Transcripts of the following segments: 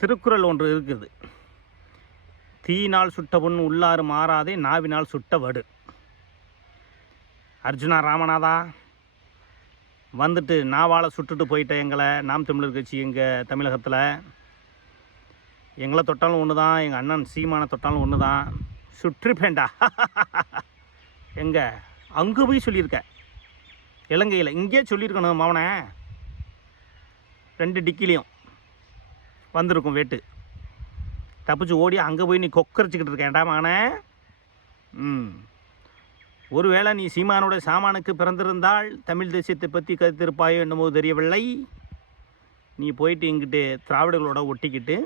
திருக்குறள் ஒன்று இருக்குது. தீயினால் சுட்ட பொன் உள்ளாறு மாறாதே, நாவினால் சுட்ட வடு. அர்ஜுனா ராமநாதா, வந்துட்டு நாவால் சுட்டுட்டு போயிட்ட எங்களை நாம் தமிழர் கட்சி எங்கள் தமிழகத்தில். எங்களை தொட்டாலும் ஒன்று தான், எங்கள் அண்ணன் சீமானை தொட்டாலும் ஒன்று தான். சுற்றிப்பேண்டா. எங்கே அங்கே போய் சொல்லியிருக்க, இலங்கையில் இங்கே சொல்லியிருக்கணும் மவனை. 2 டிக்கிலையும் வந்திருக்கும் வேட்டு. தப்பிச்சு ஓடி அங்கே போய் நீ கொக்கரிச்சிக்கிட்டு இருக்கேன்டா மகனே. ஒருவேளை நீ சீமானோட சாமானுக்கு பிறந்திருந்தால் தமிழ் தேசியத்தை பற்றி கருத்திருப்பாயோ என்னமோ தெரியவில்லை. நீ போயிட்டு இங்கிட்டு திராவிடர்களோட ஒட்டிக்கிட்டு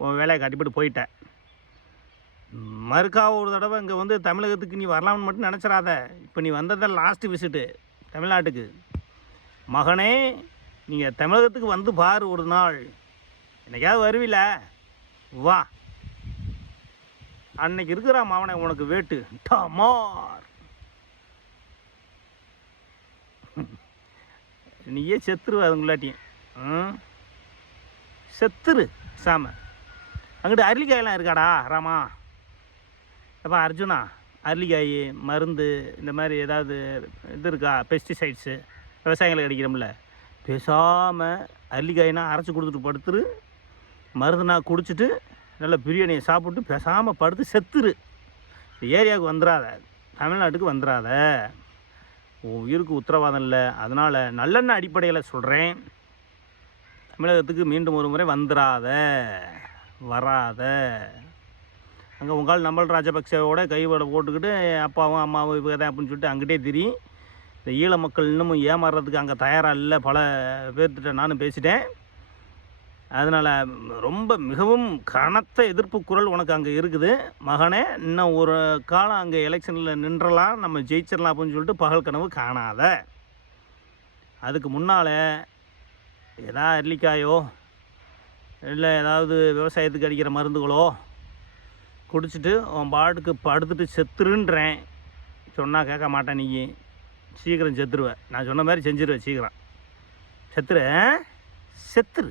உன் வேலையை கட்டிப்பிட்டு போயிட்ட. மறுக்கா ஒரு தடவை இங்கே வந்து தமிழகத்துக்கு நீ வரலாம்னு மட்டும் நினச்சிடாத. இப்போ நீ வந்ததான் லாஸ்ட்டு விசிட்டு தமிழ்நாட்டுக்கு. மகனே, நீங்கள் தமிழகத்துக்கு வந்து பாரு ஒரு நாள். என்னைக்காவது வருவில, வா. அன்னைக்கு இருக்கிறா மாவனை உனக்கு வேட்டு டமார். நீயே செத்துருவ அதுங்களாட்டியும். செத்துரு சாம. அங்கிட்டு அரளிக்காயெல்லாம் இருக்காடா ராமா. அப்போ அர்ஜுனா, அரளிக்காய் மருந்து இந்த மாதிரி ஏதாவது இது இருக்கா? பெஸ்டிசைட்ஸு விவசாயிகளுக்கு கிடைக்கிறோம்ல. பேசாமல் அரளிக்காய்னா அரைச்சி கொடுத்துட்டு படுத்துரு. மருந்துனா குடிச்சிட்டு நல்ல பிரியாணியை சாப்பிட்டு பேசாமல் படுத்து செத்துரு. ஏரியாவுக்கு வந்துடாத, தமிழ்நாட்டுக்கு வந்துடாத. உயிருக்கு உத்தரவாதம் இல்லை. அதனால் நல்லெண்ணெய் அடிப்படையில் சொல்கிறேன், தமிழகத்துக்கு மீண்டும் ஒரு முறை வந்துடாத, வராத. அங்கே உங்கள் நம்மள் ராஜபக்சேவோட கைவோட போட்டுக்கிட்டு அப்பாவும் அம்மாவும் இப்போ தான் அப்படின்னு சொல்லிட்டு அங்கிட்டே தெரியும். இந்த ஈழ மக்கள் இன்னமும் ஏமாறுறதுக்கு அங்கே தயாராக இல்லை. பல பேர்த்திட்ட நானும் பேசிட்டேன். அதனால் ரொம்ப மிகவும் கனத்த எதிர்ப்பு குரல் உனக்கு அங்கே இருக்குது மகனே. இன்னும் ஒரு காலம் அங்கே எலெக்ஷனில் நின்றலாம், நம்ம ஜெயிச்சிடலாம் அப்படின்னு சொல்லிட்டு பகல் கனவு காணாத. அதுக்கு முன்னால் ஏதாவது அரளிக்காயோ இல்லை ஏதாவது விவசாயத்துக்கு அடிக்கிற மருந்துகளோ குடிச்சிட்டு உன் பாட்டுக்கு படுத்துட்டு செத்துருன்றேன். சொன்னால் கேட்க மாட்டேன். நீ சீக்கிரம் செத்துருவேன். நான் சொன்ன மாதிரி செஞ்சிருவேன். சீக்கிரம் செத்துரு, செத்துரு.